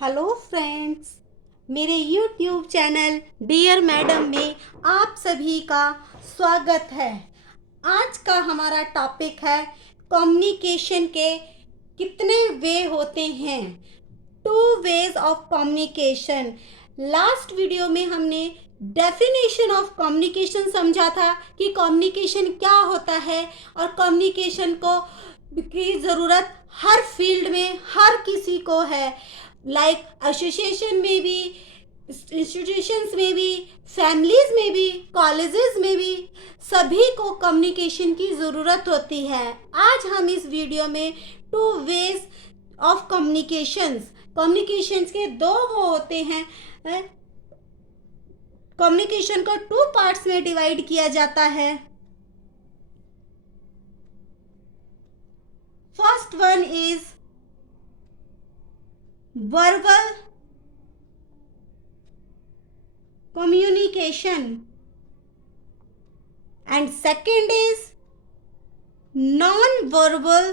Hello friends, मेरे YouTube channel dear madam में आप सभी का स्वागत है। आज का हमारा टॉपिक है कम्युनिकेशन के कितने वे होते हैं। Two ways of communication. Last video में हमने डेफिनेशन ऑफ कम्युनिकेशन समझा था कि कम्युनिकेशन क्या होता है और कम्युनिकेशन को की ज़रूरत हर फील्ड में हर किसी को है। लाइक एसोसिएशन में भी, इंस्टीट्यूशंस में भी, फैमिलीज में भी, कॉलेजेस में भी सभी को कम्युनिकेशन की ज़रूरत होती है। आज हम इस वीडियो में टू वेज ऑफ कम्युनिकेशंस के दो वो होते हैं। कम्युनिकेशन को टू पार्ट्स में डिवाइड किया जाता है। First one is verbal communication and second is non-verbal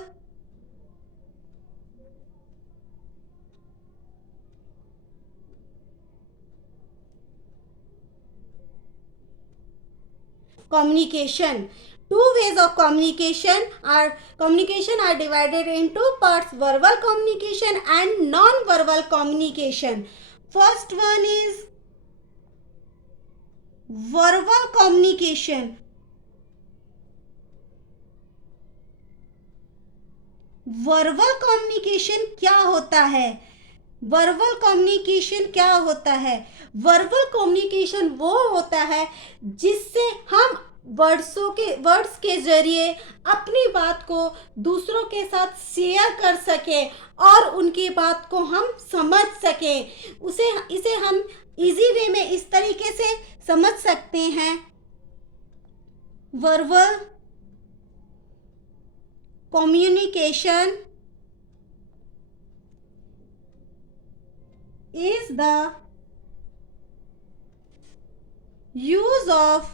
communication. Two ways of communication are divided in two parts: verbal communication and non-verbal communication. First one is verbal communication. Verbal communication क्या होता है? Verbal communication क्या होता है? Verbal communication वो होता है जिससे हम वर्ड्स के जरिए अपनी बात को दूसरों के साथ शेयर कर सके और उनकी बात को हम समझ सके। इसे हम इजी वे में इस तरीके से समझ सकते हैं। Verbal communication is the use of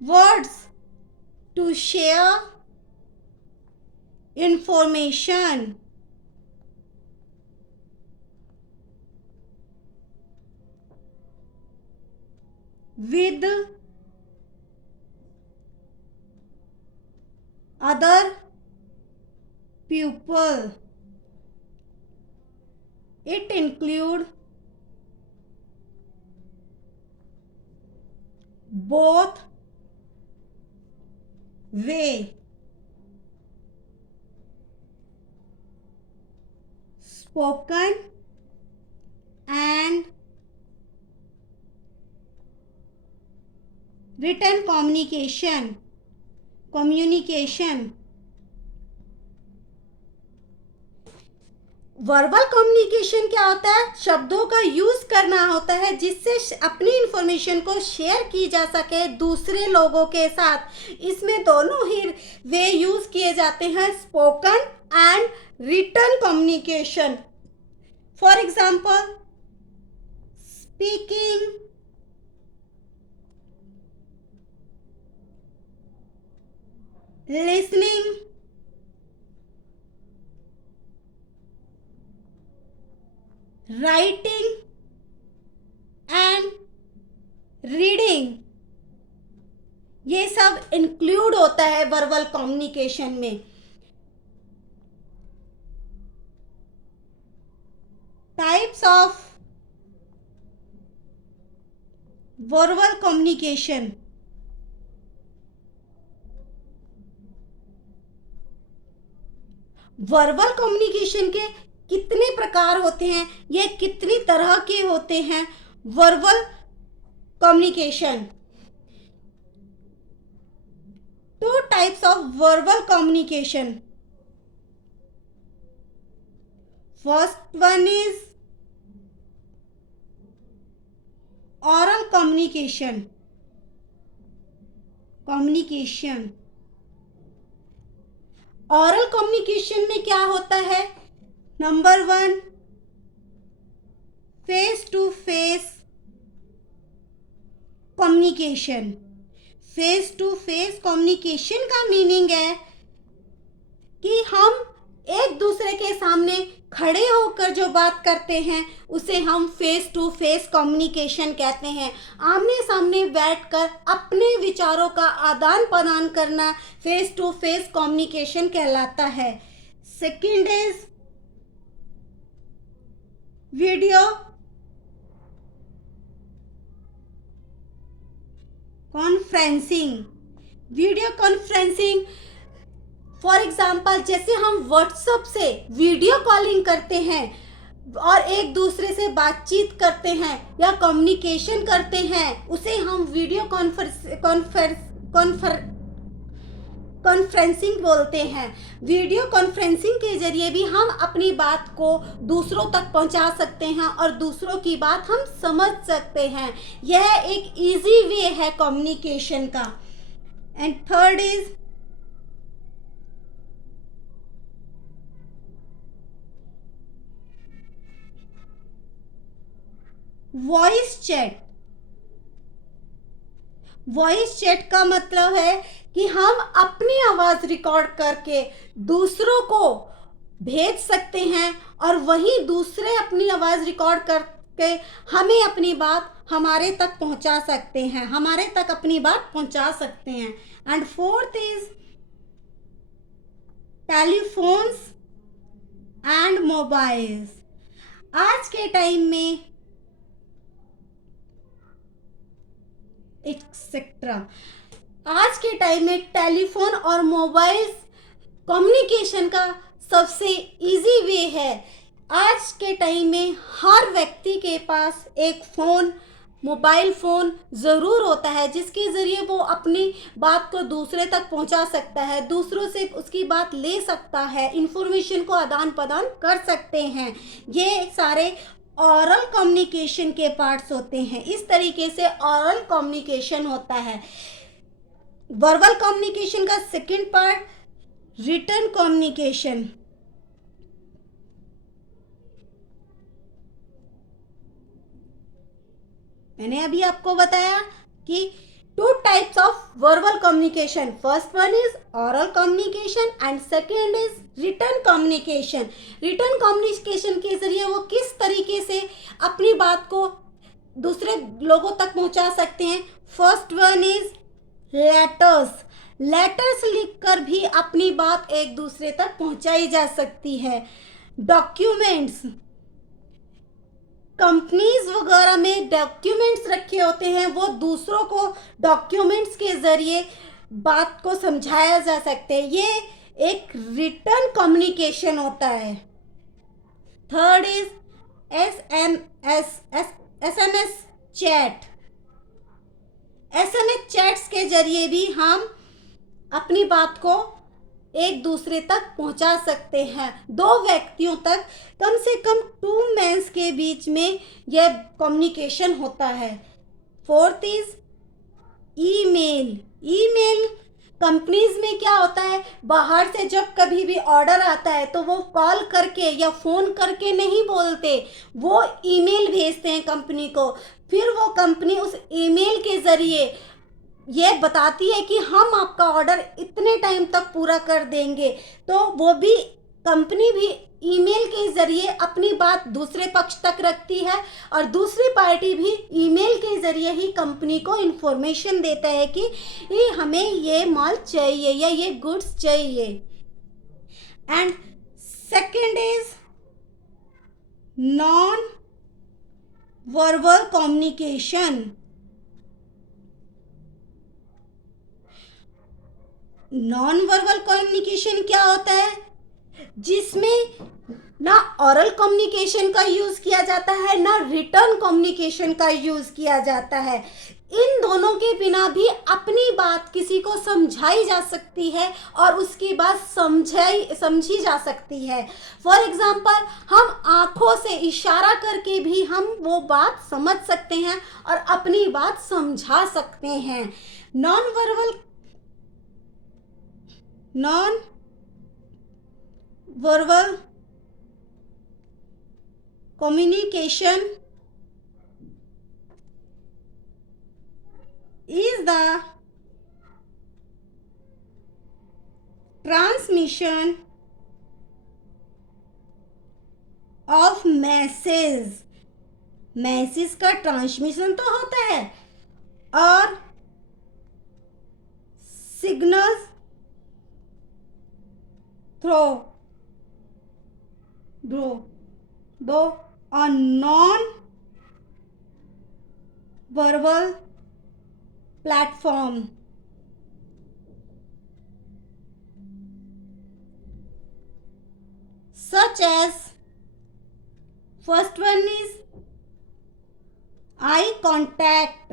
words to share information with other people. It include both way, spoken and written communication. Verbal communication क्या होता है? शब्दों का यूज करना होता है जिससे अपनी इंफॉर्मेशन को शेयर की जा सके दूसरे लोगों के साथ। इसमें दोनों ही वे यूज किए जाते हैं, spoken and written communication. For example, speaking, listening, writing and reading, ये सब इंक्लूड होता है वर्बल कम्युनिकेशन में। Types of verbal communication. Verbal communication के कितने प्रकार होते हैं, ये कितनी तरह के होते हैं? Verbal communication, two types of verbal communication. First one is oral communication. Oral communication में क्या होता है? Number one, face to face communication. Face to face communication का मीनिंग है कि हम एक दूसरे के सामने खड़े होकर जो बात करते हैं उसे हम फेस टू फेस कम्युनिकेशन कहते हैं। आमने सामने बैठकर अपने विचारों का आदान प्रदान करना फेस टू फेस कम्युनिकेशन कहलाता है। Second is video conferencing. Video conferencing for example, जैसे हम व्हाट्सएप से वीडियो कॉलिंग करते हैं और एक दूसरे से बातचीत करते हैं या कम्युनिकेशन करते हैं, उसे हम वीडियो कॉन्फ्रेंसिंग बोलते हैं। वीडियो कॉन्फ्रेंसिंग के जरिए भी हम अपनी बात को दूसरों तक पहुंचा सकते हैं और दूसरों की बात हम समझ सकते हैं। यह एक इजी वे है कम्युनिकेशन का। And third is voice chat. Voice chat का मतलब है कि हम अपनी आवाज़ रिकॉर्ड करके दूसरों को भेज सकते हैं और वहीं दूसरे अपनी आवाज़ रिकॉर्ड करके हमें अपनी बात हमारे तक पहुंचा सकते हैं, हमारे तक अपनी बात पहुंचा सकते हैं। And fourth is telephones and mobiles. आज के टाइम में एक्सेट्रा, आज के टाइम में टेलीफोन और मोबाइल कम्युनिकेशन का सबसे इजी वे है। आज के टाइम में हर व्यक्ति के पास एक फ़ोन, मोबाइल फ़ोन ज़रूर होता है जिसके ज़रिए वो अपनी बात को दूसरे तक पहुंचा सकता है, दूसरों से उसकी बात ले सकता है, इंफॉर्मेशन को आदान प्रदान कर सकते हैं। ये सारे ऑरल कम्युनिकेशन के पार्ट्स होते हैं। इस तरीके से ऑरल कम्युनिकेशन होता है। वर्बल कम्युनिकेशन का सेकंड पार्ट रिटन कम्युनिकेशन। मैंने अभी आपको बताया कि two types of verbal communication, first one is oral communication and second is written communication. Written communication के जरिए वो किस तरीके से अपनी बात को दूसरे लोगों तक पहुंचा सकते हैं। First one is letters. Letters लिखकर भी अपनी बात एक दूसरे तक पहुंचाई जा सकती है। डॉक्यूमेंट्स, कंपनीज वगैरह में डॉक्यूमेंट्स रखे होते हैं, वो दूसरों को डॉक्यूमेंट्स के ज़रिए बात को समझाया जा सकते हैं। ये एक रिटन कम्युनिकेशन होता है। Third is SMS chat. SMS chats के जरिए भी हम अपनी बात को एक दूसरे तक पहुंचा सकते हैं। दो व्यक्तियों तक, कम से कम टू मैन्स के बीच में यह कम्युनिकेशन होता है। Fourth is email. Email companies में क्या होता है, बाहर से जब कभी भी ऑर्डर आता है तो वो कॉल करके या फ़ोन करके नहीं बोलते, वो ईमेल भेजते हैं कंपनी को। फिर वो कंपनी उस ईमेल के ज़रिए ये बताती है कि हम आपका ऑर्डर इतने टाइम तक पूरा कर देंगे। तो वो भी कंपनी भी ईमेल के ज़रिए अपनी बात दूसरे पक्ष तक रखती है और दूसरी पार्टी भी ईमेल के ज़रिए ही कंपनी को इन्फॉर्मेशन देता है कि ये हमें ये माल चाहिए या ये गुड्स चाहिए। And second is non verbal communication. Non verbal communication क्या होता है, जिसमें ना ऑरल कम्युनिकेशन का यूज़ किया जाता है ना रिटन कम्युनिकेशन का यूज़ किया जाता है। इन दोनों के बिना भी अपनी बात किसी को समझाई जा सकती है और उसकी बात समझी जा सकती है। फॉर एग्जाम्पल, हम आँखों से इशारा करके भी हम वो बात समझ सकते हैं और अपनी बात समझा सकते हैं। Non verbal communication is the transmission message, message का ट्रांसमिशन तो होता है, और सिग्नल्स थ्रो दो और non verbal platform. Such as first one is eye contact.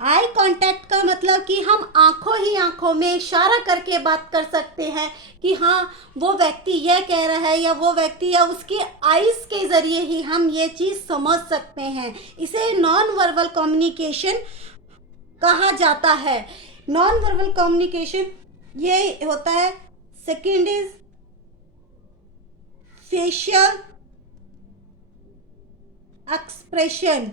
Eye contact का मतलब कि हम आंखों ही आंखों में इशारा करके बात कर सकते हैं कि हाँ वो व्यक्ति यह कह रहा है, या वो व्यक्ति, या उसके आईज के ज़रिए ही हम ये चीज़ समझ सकते हैं। इसे नॉन वर्बल कम्युनिकेशन कहा जाता है। नॉन वर्बल कम्युनिकेशन ये होता है। सेकंड इज फेशियल एक्सप्रेशन,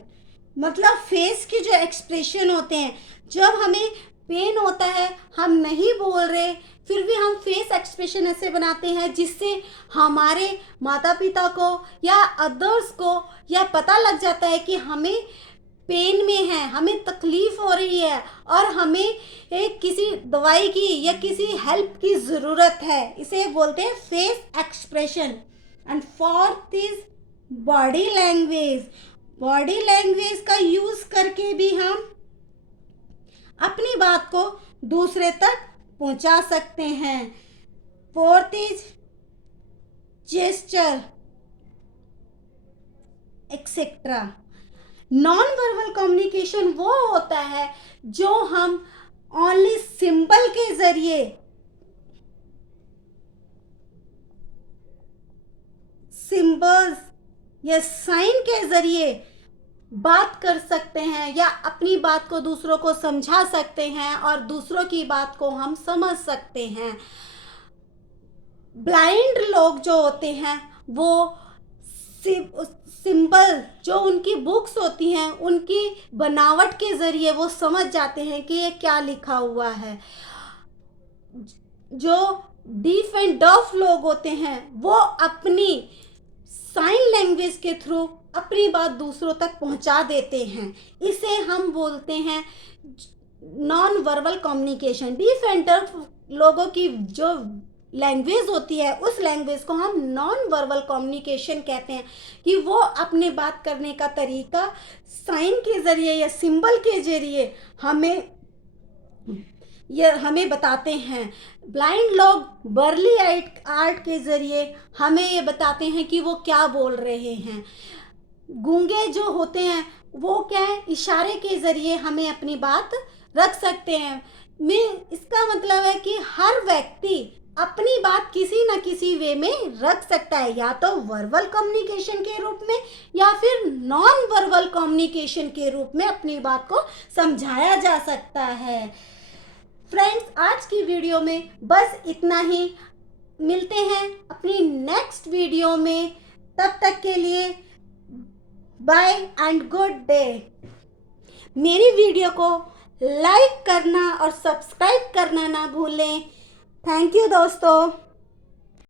मतलब फेस के जो एक्सप्रेशन होते हैं, जब हमें पेन होता है, हम नहीं बोल रहे, फिर भी हम फेस एक्सप्रेशन ऐसे बनाते हैं जिससे हमारे माता पिता को या अदर्स को यह पता लग जाता है कि हमें पेन में है, हमें तकलीफ हो रही है और हमें एक किसी दवाई की या किसी हेल्प की ज़रूरत है। इसे बोलते हैं face expression. And fourth is body language. Body language का यूज़ करके भी हम अपनी बात को दूसरे तक पहुंचा सकते हैं। Fourth is gesture etcetera. Non verbal communication वो होता है जो हम ओनली सिंबल के जरिए, सिंबल्स या साइन के जरिए बात कर सकते हैं, या अपनी बात को दूसरों को समझा सकते हैं और दूसरों की बात को हम समझ सकते हैं। ब्लाइंड लोग जो होते हैं वो सिंबल जो उनकी बुक्स होती हैं उनकी बनावट के ज़रिए वो समझ जाते हैं कि ये क्या लिखा हुआ है। जो डीफ एंड डफ लोग होते हैं वो अपनी साइन लैंग्वेज के थ्रू अपनी बात दूसरों तक पहुंचा देते हैं। इसे हम बोलते हैं non verbal communication. Deaf and डफ लोगों की जो लैंग्वेज होती है उस लैंग्वेज को हम नॉन वर्बल कम्युनिकेशन कहते हैं, कि वो अपने बात करने का तरीका साइन के ज़रिए या सिंबल के ज़रिए हमें बताते हैं। ब्लाइंड लोग बर्ली आर्ट के ज़रिए हमें ये बताते हैं कि वो क्या बोल रहे हैं। गूंगे जो होते हैं वो क्या है, इशारे के ज़रिए हमें अपनी बात रख सकते हैं। इसका मतलब है कि हर व्यक्ति अपनी बात किसी न किसी वे में रख सकता है, या तो वर्बल कम्युनिकेशन के रूप में या फिर नॉन वर्बल कम्युनिकेशन के रूप में अपनी बात को समझाया जा सकता है। फ्रेंड्स, आज की वीडियो में बस इतना ही। मिलते हैं अपनी नेक्स्ट वीडियो में, तब तक के लिए बाय एंड गुड डे। मेरी वीडियो को लाइक करना और सब्सक्राइब करना ना भूलें। थैंक यू दोस्तों।